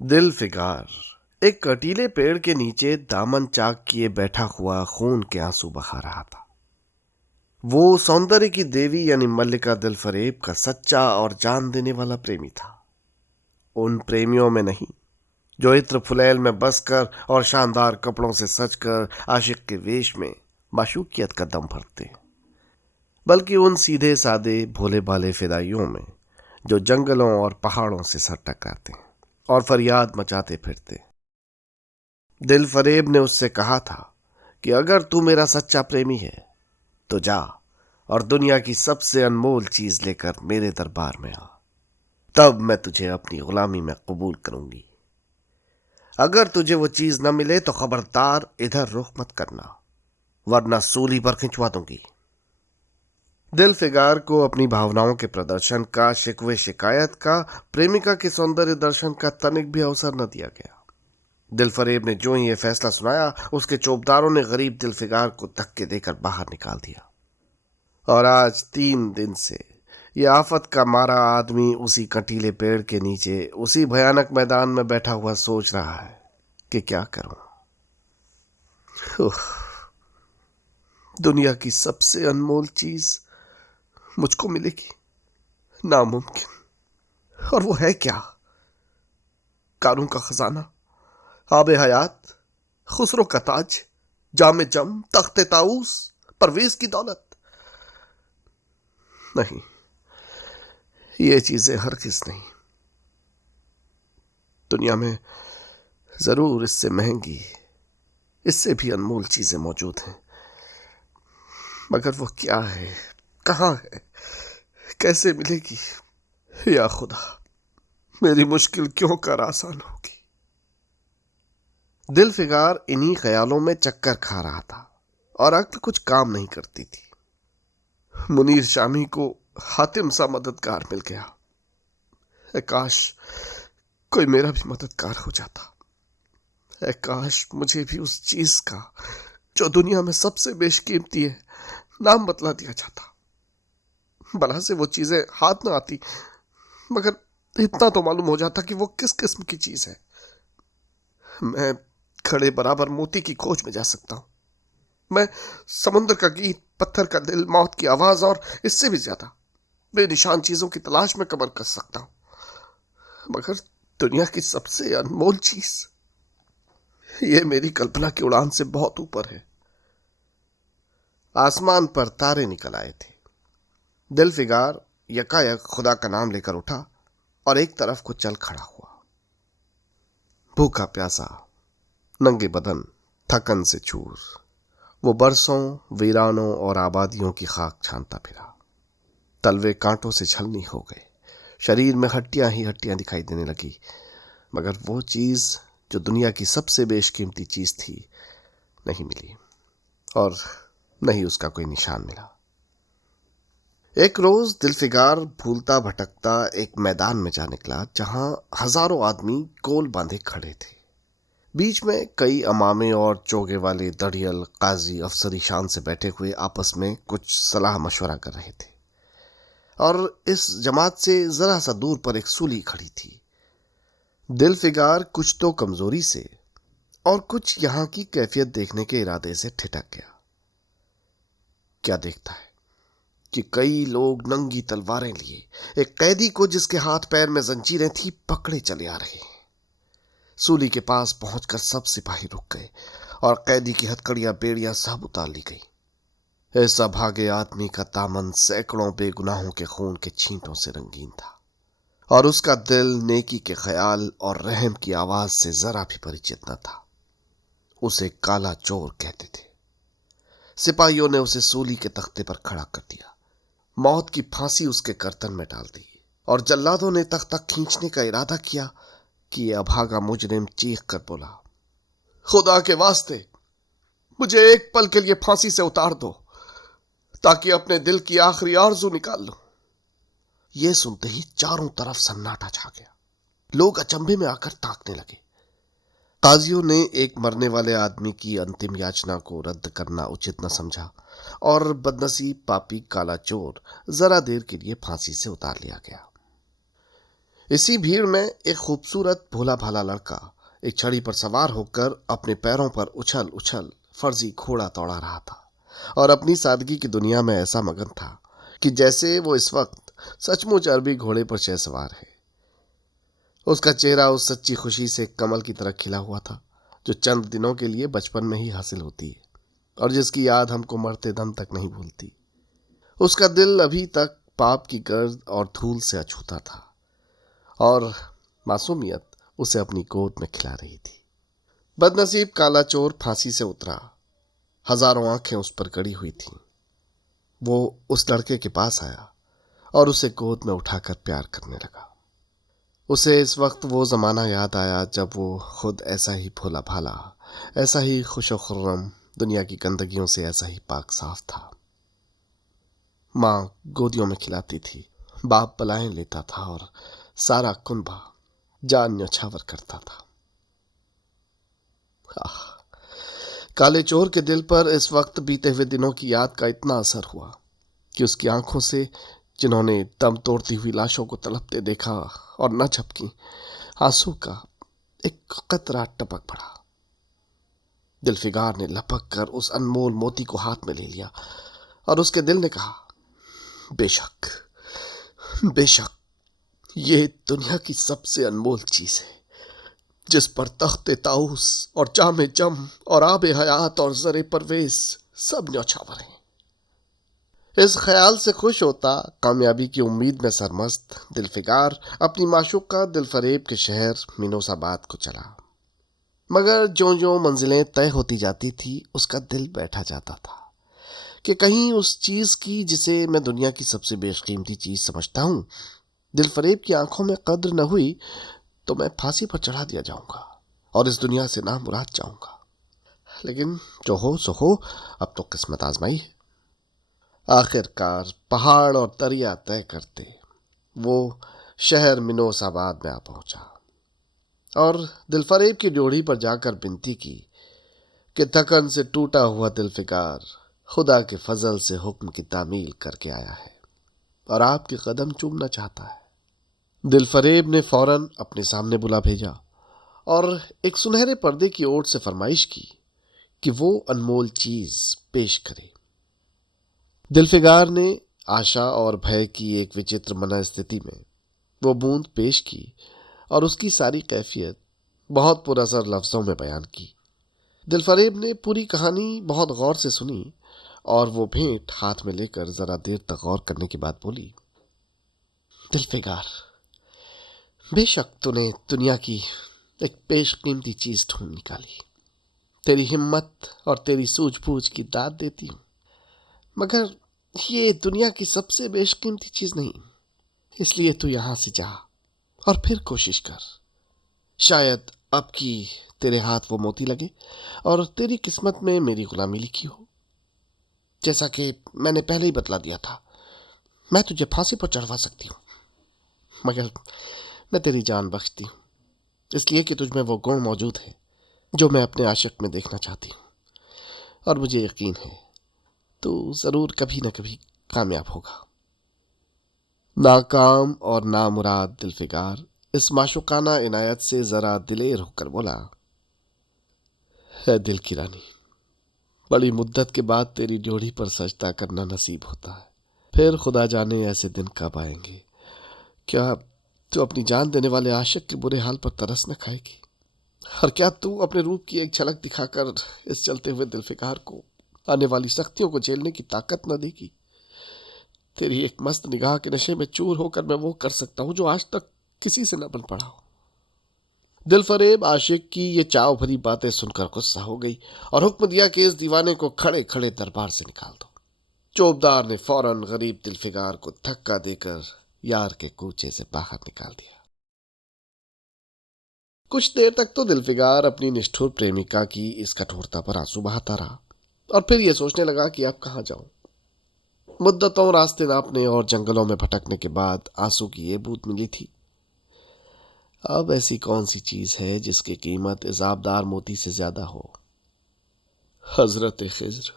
दिल फिगार एक कटीले पेड़ के नीचे दामन चाक किए बैठा हुआ खून के आंसू बहा रहा था। वो सौंदर्य की देवी यानी मल्लिका दिल फरेब का सच्चा और जान देने वाला प्रेमी था। उन प्रेमियों में नहीं जो इत्र फुलैल में बसकर और शानदार कपड़ों से सजकर आशिक के वेश में माशूकियत का दम भरते, बल्कि उन सीधे सादे भोले भाले फिदाइयों में जो जंगलों और पहाड़ों से सर टकराते और फरियाद मचाते फिरते। दिल फरेब ने उससे कहा था कि अगर तू मेरा सच्चा प्रेमी है तो जा और दुनिया की सबसे अनमोल चीज लेकर मेरे दरबार में आ, तब मैं तुझे अपनी गुलामी में कबूल करूंगी। अगर तुझे वो चीज न मिले तो खबरदार इधर रुख मत करना, वरना सूली पर खिंचवा दूंगी। दिल फिगार को अपनी भावनाओं के प्रदर्शन का, शिकवे शिकायत का, प्रेमिका के सौंदर्य दर्शन का तनिक भी अवसर न दिया गया। दिल फरेब ने जो ही यह फैसला सुनाया, उसके चौबदारों ने गरीब दिल फिगार को धक्के देकर बाहर निकाल दिया। और आज 3 दिन से यह आफत का मारा आदमी उसी कंटीले पेड़ के नीचे, उसी भयानक मैदान में बैठा हुआ सोच रहा है कि क्या करूं। उफ, दुनिया की सबसे अनमोल चीज मुझको मिलेगी, नामुमकिन। और वो है क्या? कानून का खजाना, आबे हयात, खुसरो का ताज, जामे जम, तख्ते ताऊस, परवेज की दौलत। नहीं, ये चीजें हरगिज नहीं। दुनिया में जरूर इससे महंगी, इससे भी अनमोल चीजें मौजूद हैं, मगर वो क्या है, कहां है, कैसे मिलेगी? या खुदा, मेरी मुश्किल क्यों कर आसान होगी। दिल फिगार इन्हीं ख्यालों में चक्कर खा रहा था और अक्ल कुछ काम नहीं करती थी। मुनीर शामी को हातिम सा मददगार मिल गया। काश कोई मेरा भी मददगार हो जाता। काश मुझे भी उस चीज का जो दुनिया में सबसे बेशकीमती है नाम बतला दिया जाता। भला से वो चीजें हाथ ना आती, मगर इतना तो मालूम हो जाता कि वो किस किस्म की चीज है। मैं खड़े बराबर मोती की खोज में जा सकता हूं। मैं समुद्र का गीत, पत्थर का दिल, मौत की आवाज और इससे भी ज्यादा बेनिशान चीजों की तलाश में कमर कर सकता हूं, मगर दुनिया की सबसे अनमोल चीज, ये मेरी कल्पना की उड़ान से बहुत ऊपर है। आसमान पर तारे निकल आए थे। दिल फिगार यकायक खुदा का नाम लेकर उठा और एक तरफ को चल खड़ा हुआ। भूखा प्यासा, नंगे बदन, थकन से चूर, वो बरसों, वीरानों और आबादियों की खाक छानता फिरा। तलवे कांटों से छलनी हो गए, शरीर में हड्डियां ही हड्डियां दिखाई देने लगी, मगर वो चीज जो दुनिया की सबसे बेशकीमती चीज थी नहीं मिली, और नहीं उसका कोई निशान मिला। एक रोज दिल फिगार भूलता भटकता एक मैदान में जा निकला जहां हजारों आदमी गोल बांधे खड़े थे। बीच में कई अमामे और चोगे वाले दड़ियल, काजी, अफसरी शान से बैठे हुए आपस में कुछ सलाह मशवरा कर रहे थे। और इस जमात से जरा सा दूर पर एक सूली खड़ी थी। दिल फिगार कुछ तो कमजोरी से और कुछ यहां की कैफियत देखने के इरादे से ठिठक गया। क्या देखता है कि कई लोग नंगी तलवारें लिए एक कैदी को, जिसके हाथ पैर में जंजीरें थी, पकड़े चले आ रहे हैं। सूली के पास पहुंचकर सब सिपाही रुक गए और कैदी की हथकड़ियां, बेड़ियां सब उतार ली गई। ऐसा भागे आदमी का दामन सैकड़ों बेगुनाहों के खून के छींटों से रंगीन था, और उसका दिल नेकी के ख्याल और रहम की आवाज से जरा भी परिचित न था। उसे काला चोर कहते थे। सिपाहियों ने उसे सूली के तख्ते पर खड़ा कर दिया, मौत की फांसी उसके गर्दन में डाल दी, और जल्लादों ने तख्ता खींचने का इरादा किया कि यह अभागा मुजरिम चीख कर बोला, खुदा के वास्ते मुझे एक पल के लिए फांसी से उतार दो, ताकि अपने दिल की आखिरी आरज़ू निकाल लूं। यह सुनते ही चारों तरफ सन्नाटा छा गया। लोग अचंभे में आकर ताकने लगे। काजियों ने एक मरने वाले आदमी की अंतिम याचना को रद्द करना उचित न समझा, और बदनसीब पापी काला चोर जरा देर के लिए फांसी से उतार लिया गया। इसी भीड़ में एक खूबसूरत भोला भाला लड़का एक छड़ी पर सवार होकर अपने पैरों पर उछल उछल फर्जी घोड़ा दौड़ा रहा था और अपनी सादगी की दुनिया में ऐसा मगन था कि जैसे वो इस वक्त सचमुच अरबी घोड़े पर सवार है। उसका चेहरा उस सच्ची खुशी से कमल की तरह खिला हुआ था जो चंद दिनों के लिए बचपन में ही हासिल होती है और जिसकी याद हमको मरते दम तक नहीं भूलती। उसका दिल अभी तक पाप की गर्द और धूल से अछूता था और मासूमियत उसे अपनी गोद में खिला रही थी। बदनसीब काला चोर फांसी से उतरा, हजारों आंखें उस पर गड़ी हुई थीं। वो उस लड़के के पास आया और उसे गोद में उठाकर प्यार करने लगा। उसे इस वक्त वो जमाना याद आया जब वो खुद ऐसा ही भोला भाला, ऐसा ही खुश खुर्रम, दुनिया की गंदगियों से ऐसा ही पाक साफ था। माँ गोदियों में खिलाती थी, बाप बलाएं लेता था और सारा कुनबा जान न्यौछावर करता था। काले चोर के दिल पर इस वक्त बीते हुए दिनों की याद का इतना असर हुआ कि उसकी आंखों से, जिन्होंने दम तोड़ती हुई लाशों को तड़पते देखा और न झपकी, आंसू का एक कतरा टपक पड़ा। दिलफिगार ने लपक कर उस अनमोल मोती को हाथ में ले लिया और उसके दिल ने कहा, बेशक बेशक ये दुनिया की सबसे अनमोल चीज है जिस पर तख्ते ताउस और जामे जम और आबे हयात और जरे परवेज सब न्यौछावर हैं। इस ख्याल से खुश होता, कामयाबी की उम्मीद में सरमस्त, दिलफिगार अपनी माशूका दिलफरेब के शहर मिनोसाबाद को चला। मगर जो जो मंजिलें तय होती जाती थी उसका दिल बैठा जाता था कि कहीं उस चीज की जिसे मैं दुनिया की सबसे बेशकीमती चीज समझता हूं, दिलफरेब की आंखों में कद्र न हुई तो मैं फांसी पर चढ़ा दिया जाऊंगा और इस दुनिया से नामुराद जाऊंगा। लेकिन जो हो सो हो, अब तो किस्मत आजमाई है। आखिरकार पहाड़ और दरिया तय करते वो शहर मिनोसाबाद में आ पहुंचा और दिलफरेब की ड्योढ़ी पर जाकर विनती की कि थकन से टूटा हुआ दिलफिकार खुदा के फजल से हुक्म की तामील करके आया है और आपके कदम चूमना चाहता है। दिलफरेब ने फौरन अपने सामने बुला भेजा और एक सुनहरे पर्दे की ओर से फरमाइश की कि वो अनमोल चीज पेश करे। दिलफिगार ने आशा और भय की एक विचित्र मनस्थिति में वो बूंद पेश की और उसकी सारी कैफियत बहुत पुरअसर लफ्जों में बयान की। दिलफरेब ने पूरी कहानी बहुत गौर से सुनी और वो भेंट हाथ में लेकर जरा देर तक गौर करने के बाद बोली, दिलफिगार, बेशक तूने दुनिया की एक बेशकीमती चीज ढूंढ निकाली। तेरी हिम्मत और तेरी सूझबूझ की दाद देती हूं, मगर ये दुनिया की सबसे बेशकीमती चीज नहीं। इसलिए तू यहां से जा और फिर कोशिश कर। शायद अब की तेरे हाथ वो मोती लगे और तेरी किस्मत में मेरी गुलामी लिखी हो। जैसा कि मैंने पहले ही बतला दिया था, मैं तुझे फांसी पर चढ़वा सकती हूँ, मगर मैं तेरी जान बख्शती हूँ इसलिए कि तुझमें वो गुण मौजूद है जो मैं अपने आशिक में देखना चाहती हूँ और मुझे यकीन है तू जरूर कभी न कभी कामयाब होगा। नाकाम और नामुराद दिलफिगार इस माशुकाना इनायत से जरा दिलेर होकर बोला, है दिल की रानी, बड़ी मुद्दत के बाद तेरी ड्योढ़ी पर सजदा करना नसीब होता है। फिर खुदा जाने ऐसे दिन कब आएंगे। क्या तू अपनी जान देने वाले आशिक के बुरे हाल पर तरस न खाएगी? और क्या तू अपने रूप की एक झलक दिखाकर इस चलते हुए दिलफिकार को आने वाली सख्तियों को झेलने की ताकत न देगी? तेरी एक मस्त निगाह के नशे में चूर होकर मैं वो कर सकता हूं जो आज तक किसी से न बन पड़ा हो। दिलफरेब आशिक की ये चाव भरी बातें सुनकर गुस्सा हो गई और हुक्म दिया कि इस दीवाने को खड़े खड़े दरबार से निकाल दो। चौबदार ने फौरन गरीब दिलफिकार को धक्का देकर यार के कूचे से बाहर निकाल दिया। कुछ देर तक तो दिलफिकार अपनी निष्ठुर प्रेमिका की इस कठोरता पर आंसू बहाता रहा और फिर यह सोचने लगा कि अब कहाँ जाऊं। मुद्दतों रास्ते नापने और जंगलों में भटकने के बाद आंसू की ये बूंद मिली थी। अब ऐसी कौन सी चीज है जिसकी कीमत इजाबदार मोती से ज्यादा हो? हजरत खिज्र,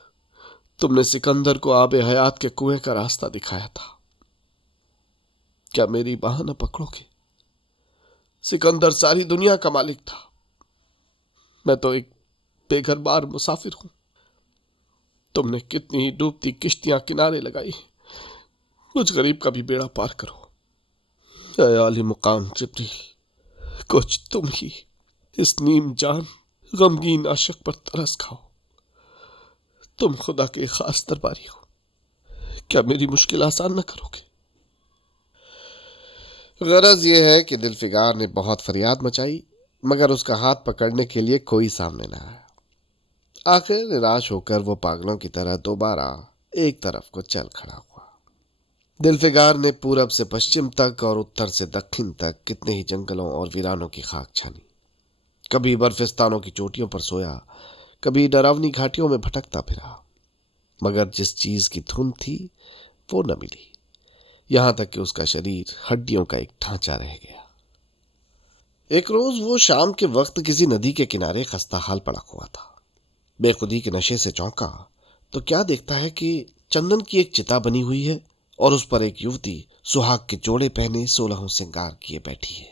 तुमने सिकंदर को आबे हयात के कुएं का रास्ता दिखाया था, क्या मेरी बाह न पकड़ोगे? सिकंदर सारी दुनिया का मालिक था, मैं तो एक बेघर बार मुसाफिर हूं। तुमने कितनी ही डूबती किश्तियां किनारे लगाई, कुछ गरीब का भी बेड़ा पार करो। ऐ आली मुकाम जिब्रील, कुछ तुम ही इस नीम जान गमगीन आशिक पर तरस खाओ। तुम खुदा के खास दरबारी हो, क्या मेरी मुश्किल आसान न करोगे? गरज यह है कि दिलफिगार ने बहुत फरियाद मचाई, मगर उसका हाथ पकड़ने के लिए कोई सामने न आया। आखिर निराश होकर वो पागलों की तरह दोबारा एक तरफ को चल खड़ा हुआ। दिलफिगार ने पूरब से पश्चिम तक और उत्तर से दक्षिण तक कितने ही जंगलों और वीरानों की खाक छानी। कभी बर्फिस्तानों की चोटियों पर सोया, कभी डरावनी घाटियों में भटकता फिरा, मगर जिस चीज की धुन थी वो न मिली। यहां तक कि उसका शरीर हड्डियों का एक ढांचा रह गया। एक रोज वो शाम के वक्त किसी नदी के किनारे खस्ता हाल पड़ा हुआ था। बेखुदी के नशे से चौंका तो क्या देखता है कि चंदन की एक चिता बनी हुई है और उस पर एक युवती सुहाग के जोड़े पहने 16 श्रृंगार किए बैठी है।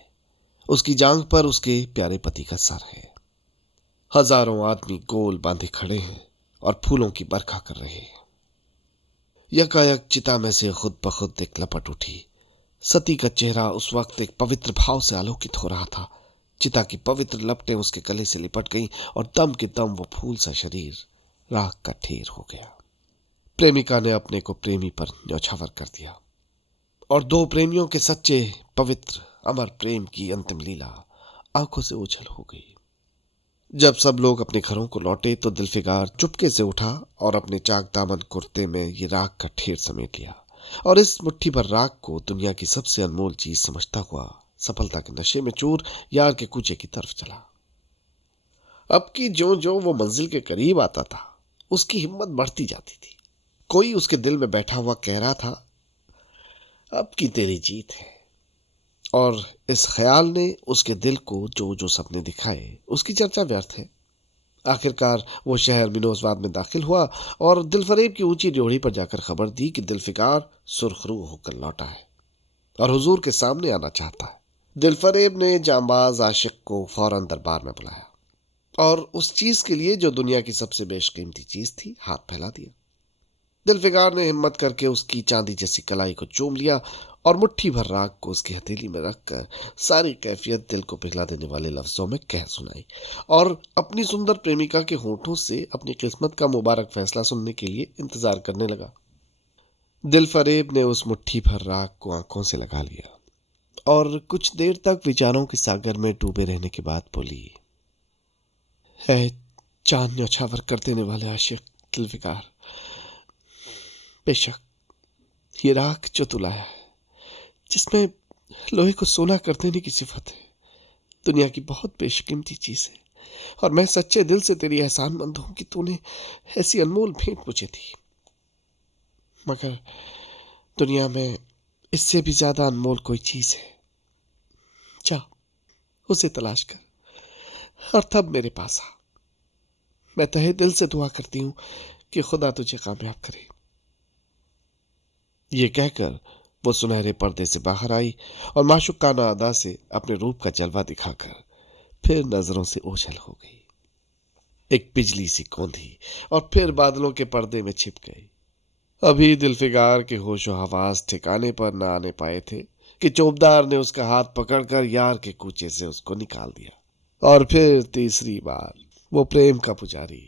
उसकी जांघ पर उसके प्यारे पति का सर है। हजारों आदमी गोल बांधे खड़े हैं और फूलों की बरखा कर रहे हैं। यकायक चिता में से खुद ब खुद एक लपट उठी। सती का चेहरा उस वक्त एक पवित्र भाव से आलोकित हो रहा था। चिता की पवित्र लपटें उसके गले से लिपट गईं और दम के दम वो फूल सा शरीर राख का ढेर हो गया। प्रेमिका ने अपने को प्रेमी पर न्यौछावर कर दिया और दो प्रेमियों के सच्चे पवित्र अमर प्रेम की अंतिम लीला आंखों से ओझल हो गई। जब सब लोग अपने घरों को लौटे तो दिलफिगार चुपके से उठा और अपने चाक दामन कुर्ते में ये राख का ढेर समेट लिया और इस मुट्ठी भर राख को दुनिया की सबसे अनमोल चीज समझता हुआ सफलता के नशे में चूर यार के कूचे की तरफ चला। अब की जो जो वो मंजिल के करीब आता था, उसकी हिम्मत बढ़ती जाती थी। कोई उसके दिल में बैठा हुआ कह रहा था, अब की तेरी जीत है। और इस ख्याल ने उसके दिल को जो जो सपने दिखाए, उसकी चर्चा व्यर्थ है। आखिरकार वो शहर मिनोसवाद में दाखिल हुआ और दिलफरेब की ऊंची ड्योढ़ी पर जाकर खबर दी कि दिलफिकार सुरखरू होकर लौटा है और हुजूर के सामने आना चाहता है। दिलफरेब ने जांबाज आशिक को फौरन दरबार में बुलाया और उस चीज के लिए जो दुनिया की सबसे बेशकीमती चीज थी, हाथ फैला दिया। दिलफिकार ने हिम्मत करके उसकी चांदी जैसी कलाई को चूम लिया और मुट्ठी भर राख को उसकी हथेली में रखकर सारी कैफियत दिल को पिघला देने वाले लफ्जों में कह सुनाई और अपनी सुंदर प्रेमिका के होठों से अपनी किस्मत का मुबारक फैसला सुनने के लिए इंतजार करने लगा। दिलफरेब ने उस मुट्ठी भर राख को आंखों से लगा लिया और कुछ देर तक विचारों के सागर में डूबे रहने के बाद बोली, है चांद न्यौछावर कर देने वाले आशिक दिलफिकार, बेशक ये राख जो तू लाया है, जिसमें लोहे को सोना कर देने की सिफत है, दुनिया की बहुत बेशकीमती चीज है और मैं सच्चे दिल से तेरी एहसानमंद हूं कि तूने ऐसी अनमोल भेंट मुझे दी। मगर दुनिया में इससे भी ज्यादा अनमोल कोई चीज है। जा उसे तलाश कर और तब मेरे पास आ। मैं तहे दिल से दुआ करती हूं कि खुदा तुझे कामयाब करे। ये कहकर वो सुनहरे पर्दे से बाहर आई और माशुकाना अदा से अपने रूप का जलवा दिखाकर फिर नजरों से ओझल हो गई। एक बिजली सी कौंधी और फिर बादलों के पर्दे में छिप गई। अभी दिलफिगार के होशो हवास ठिकाने पर न आने पाए थे कि चौबदार ने उसका हाथ पकड़कर यार के कूचे से उसको निकाल दिया और फिर तीसरी बार वो प्रेम का पुजारी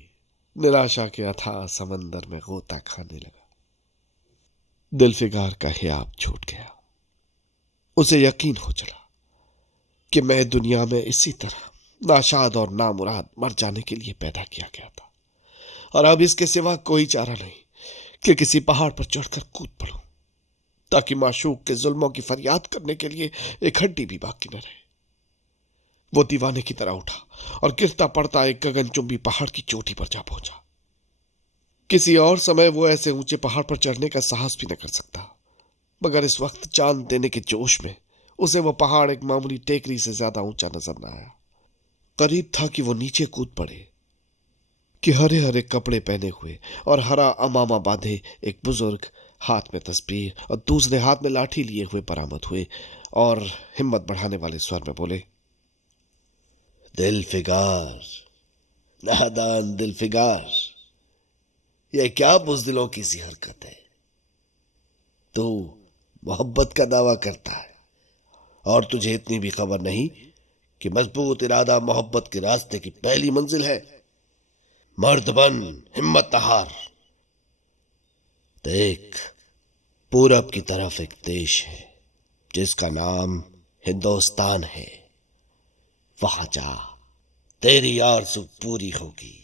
निराशा के अथाह समंदर में गोता खाने लगा। दिलफिगार का हियाब छूट गया। उसे यकीन हो चला कि मैं दुनिया में इसी तरह नाशाद और नामुराद मर जाने के लिए पैदा किया गया था और अब इसके सिवा कोई चारा नहीं कि किसी पहाड़ पर चढ़कर कूद पड़ूं ताकि माशूक के जुल्मों की फरियाद करने के लिए एक हड्डी भी बाकी न रहे। वो दीवाने की तरह उठा और गिरता पड़ता एक गगनचुंबी पहाड़ की चोटी पर जा पहुंचा। किसी और समय वो ऐसे ऊंचे पहाड़ पर चढ़ने का साहस भी न कर सकता, मगर इस वक्त चांद देने के जोश में उसे वो पहाड़ एक मामूली टेकरी से ज्यादा ऊंचा नजर न आया। करीब था कि वो नीचे कूद पड़े कि हरे हरे कपड़े पहने हुए और हरा अमामा बांधे एक बुजुर्ग हाथ में तस्बीह और दूसरे हाथ में लाठी लिए हुए बरामद हुए और हिम्मत बढ़ाने वाले स्वर में बोले, दिलफिकार, नादान दिलफिकार, यह क्या बुज़दिलों की सी हरकत है। तू मोहब्बत का दावा करता है और तुझे इतनी भी खबर नहीं कि मजबूत इरादा मोहब्बत के रास्ते की पहली मंजिल है। मर्द बन, हिम्मत न हार। देख, पूरब की तरफ एक देश है जिसका नाम हिंदुस्तान है। वहां जा, तेरी आरज़ू पूरी होगी।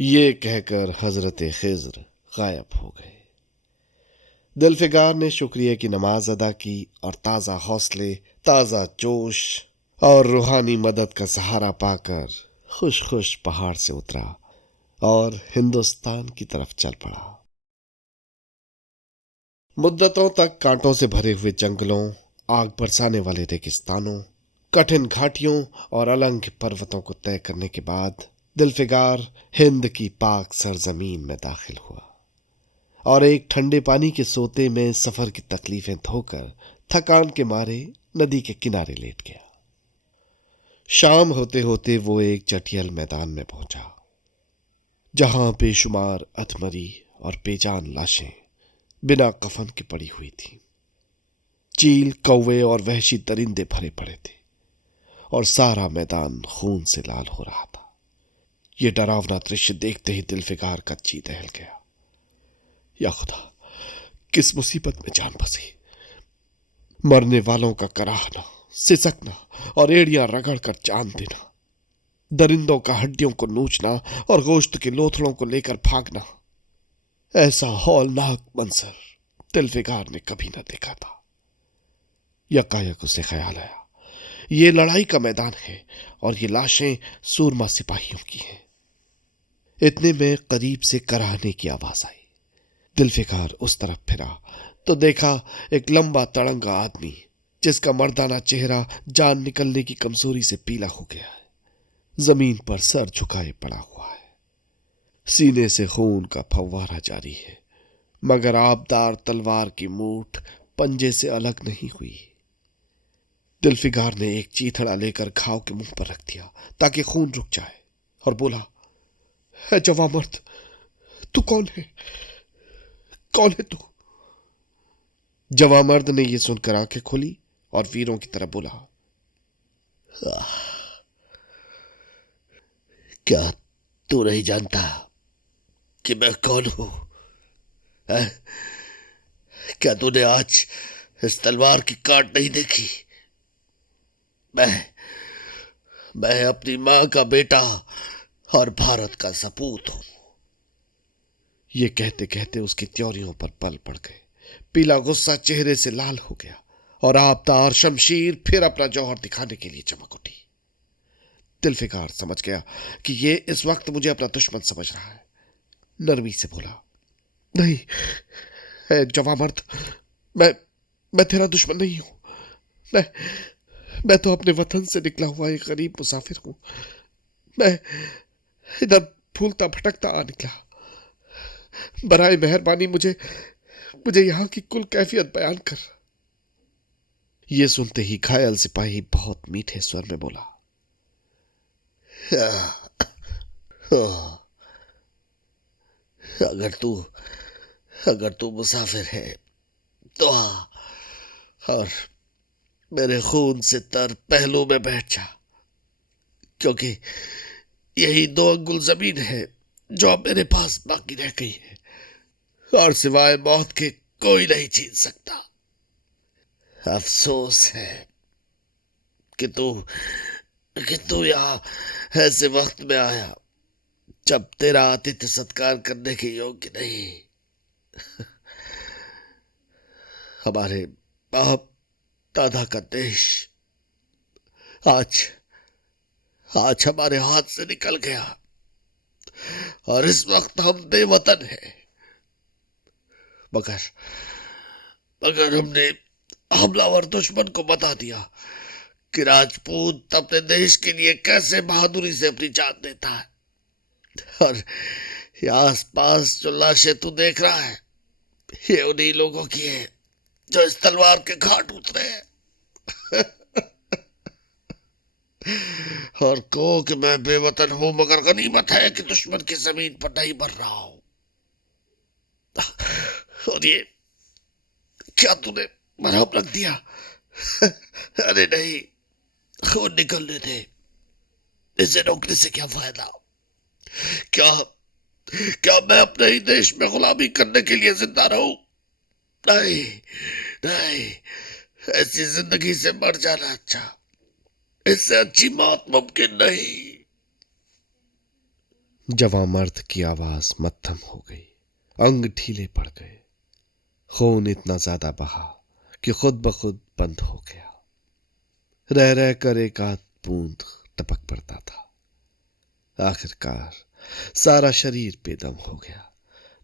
ये कहकर हजरत खिज्र गायब हो गए। दिलफिकार ने शुक्रिया की नमाज अदा की और ताज़ा हौसले, ताज़ा जोश और रूहानी मदद का सहारा पाकर खुश खुश पहाड़ से उतरा और हिंदुस्तान की तरफ चल पड़ा। मुद्दतों तक कांटों से भरे हुए जंगलों, आग बरसाने वाले रेगिस्तानों, कठिन घाटियों और अलंग पर्वतों को तय करने के बाद दिलफिकार हिंद की पाक सरजमीन में दाखिल हुआ और एक ठंडे पानी के सोते में सफर की तकलीफें धोकर थकान के मारे नदी के किनारे लेट गया। शाम होते होते वो एक चटियल मैदान में पहुंचा जहां बेशुमार अधमरी और बेजान लाशें बिना कफन के पड़ी हुई थी। चील, कौवे और वहशी दरिंदे भरे पड़े थे और सारा मैदान खून से लाल हो रहा था। यह डरावना दृश्य देखते ही दिलफिकार का जी दहल गया। या खुदा, किस मुसीबत में जान फंसी। मरने वालों का कराहना, सिसकना और एड़ियां रगड़ कर जान देना, दरिंदों का हड्डियों को नोचना और गोश्त के लोथड़ों को लेकर भागना, ऐसा हौलनाक मंजर दिलफिकार ने कभी न देखा था। यकायक उसे ख्याल आया, ये लड़ाई का मैदान है और ये लाशें सूरमा सिपाहियों की हैं। इतने में करीब से कराहने की आवाज आई। दिलफिकार उस तरफ फिरा तो देखा एक लंबा तड़ंगा आदमी जिसका मर्दाना चेहरा जान निकलने की कमजोरी से पीला हो गया है, जमीन पर सर झुकाए पड़ा हुआ है। सीने से खून का फव्वारा जारी है, मगर आबदार तलवार की मूठ पंजे से अलग नहीं हुई। दिलफिकार ने एक चीथड़ा लेकर घाव के मुंह पर रख दिया ताकि खून रुक जाए और बोला, है जवां मर्द, तू कौन है? कौन है तू? जवां मर्द ने यह सुनकर आंखें खोली और वीरों की तरह बोला, क्या तू नहीं जानता कि मैं कौन हूं? क्या तूने आज इस तलवार की काट नहीं देखी? मैं अपनी मां का बेटा और भारत का सपूत हूं। ये कहते कहते उसकी त्योरियों पर पल पड़ गए। पीला गुस्सा चेहरे से लाल हो गया और आबदार शमशीर फिर अपना जौहर दिखाने के लिए चमक उठी। दिलफिकार समझ गया कि ये इस वक्त मुझे अपना दुश्मन समझ रहा है। नरमी से बोला, नहीं है जवां मर्द, मैं तेरा दुश्मन नहीं हूं। मैं तो अपने वतन से निकला हुआ एक गरीब मुसाफिर हूं। मैं इधर भूलता भटकता आ निकला। बराए मेहरबानी मुझे यहां की कुल कैफियत बयान कर। यह सुनते ही घायल सिपाही बहुत मीठे स्वर में बोला, अगर तू मुसाफिर है तो आ और मेरे खून से तर पहलू में बैठ जा, क्योंकि यही 2 अंगुल जमीन है जो मेरे पास बाकी रह गई है और सिवाय मौत के कोई नहीं छीन सकता। अफसोस है कि तू यहाँ ऐसे वक्त में आया जब तेरा आतिथ्य सत्कार करने के योग्य नहीं। हमारे बाप दादा का देश आज हमारे हाथ से निकल गया और इस वक्त हम बेवतन हैं। मगर हमने हमलावर दुश्मन को बता दिया कि राजपूत अपने देश के लिए कैसे बहादुरी से अपनी जान देता है। और ये आसपास जो लाशें तू देख रहा है, ये उन्हीं लोगों की है जो इस तलवार के घाट उतरे हैं। और कहो कि मैं बेवतन हूं, मगर गनीमत है कि दुश्मन की जमीन पर नहीं मर रहा हूं। और ये क्या तूने मरहम रख दिया? अरे नहीं, खून निकलने दे। इसे रोकने से क्या फायदा? क्या क्या मैं अपने ही देश में गुलामी करने के लिए जिंदा रहूं? नहीं, नहीं, ऐसी जिंदगी से मर जाना अच्छा। इससे अच्छी मौत मुमकिन नहीं। जवां मर्द की आवाज मत्थम हो गई, अंग ढीले पड़ गए। खून इतना ज्यादा बहा कि खुद ब खुद बंद हो गया। रह रह कर एक आध बूंद टपक पड़ता था। आखिरकार सारा शरीर बेदम हो गया।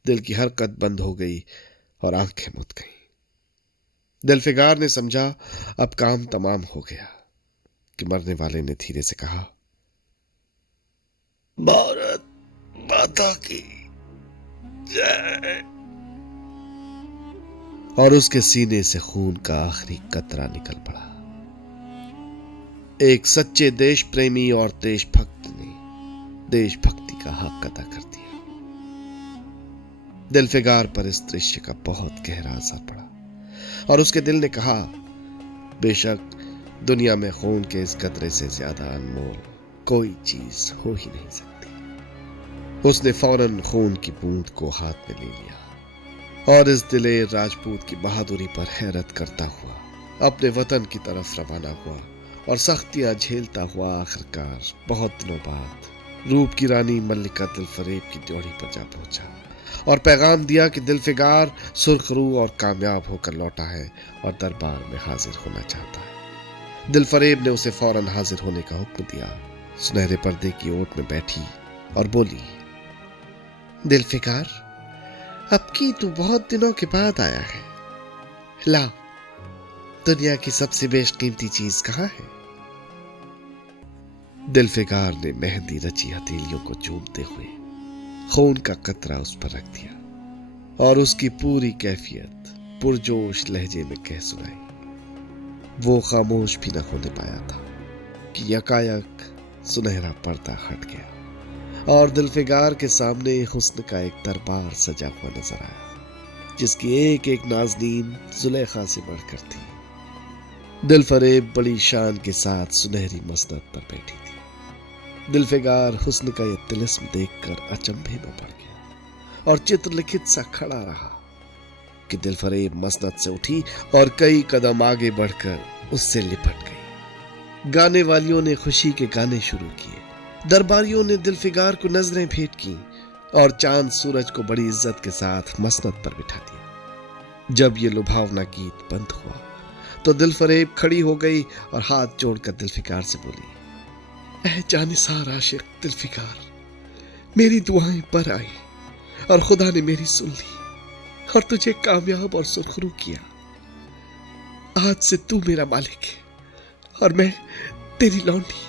दिल की हरकत बंद हो गई और आंखें मुद गईं। दिलफिगार ने समझा अब काम तमाम हो गया कि मरने वाले ने धीरे से कहा, भारत माता की जय। और उसके सीने से खून का आखिरी कतरा निकल पड़ा। एक सच्चे देश प्रेमी और देशभक्त ने देशभक्ति का हक अदा कर दिया। दिलफिगार पर इस दृश्य का बहुत गहरा असर पड़ा और उसके दिल ने कहा, बेशक दुनिया में खून के इस कतरे से ज्यादा अनमोल कोई चीज हो ही नहीं सकती। उसने फौरन खून की बूंद को हाथ में ले लिया और इस दिलेर राजपूत की बहादुरी पर हैरत करता हुआ अपने वतन की तरफ रवाना हुआ और सख्तियां झेलता हुआ आखिरकार बहुत दिनों बाद रूप की रानी मल्लिका दिलफरेब की ड्योढ़ी पर जा पहुंचा और पैगाम दिया कि दिलफिगार सुर्खरू और कामयाब होकर लौटा है और दरबार में हाजिर होना चाहता है। दिलफरेब ने उसे फौरन हाजिर होने का हुक्म दिया। सुनहरे पर्दे की ओट में बैठी और बोली, दिलफिगार, अब की तू बहुत दिनों के बाद आया है। ला, दुनिया की सबसे बेशकीमती चीज कहाँ है? दिलफिगार ने मेहंदी रची हथेलियों को चूमते हुए खून का कतरा उस पर रख दिया और उसकी पूरी कैफियत पुरजोश लहजे में कह सुनाई। वो खामोश भी न होने पाया था कि यकायक सुनहरा पर्दा हट गया और दिलफिगार के सामने हुस्न का एक दरबार सजा हुआ नजर आया, जिसकी एक एक नाज़नीन जुलेखा से बढ़कर थी। दिलफरेब बड़ी शान के साथ सुनहरी मसनद पर बैठी थी। दिलफिगार हुस्न का यह तिलिस्म देखकर अचंभे में पड़ गया और चित्रलिखित सा खड़ा रहा कि दिलफरेब मसनद से उठी और कई कदम आगे बढ़कर उससे लिपट गई। गाने वालियों ने खुशी के गाने शुरू किए। दरबारियों ने दिलफिगार को नजरें भेंट की और चांद सूरज को बड़ी इज्जत के साथ मसनद पर बिठा दिया। जब ये लुभावना गीत बंद हुआ तो दिलफरेब खड़ी हो गई और हाथ जोड़कर दिलफिगार से बोली, ऐ जानिसार आशिक दिलफिगार, मेरी दुआएं पर आई और खुदा ने मेरी सुन ली और तुझे कामयाब और सुरखरू किया। आज से तू मेरा मालिक है और मैं तेरी लौंडी।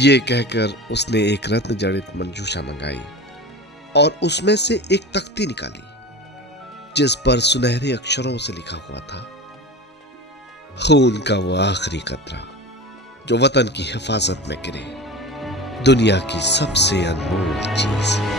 ये कहकर उसने एक रत्न जड़ित मंजूषा मंगाई और उसमें से एक तख्ती निकाली जिस पर सुनहरे अक्षरों से लिखा हुआ था, खून का वो आखिरी कतरा जो वतन की हिफाजत में गिरे, दुनिया की सबसे अनमोल चीज है।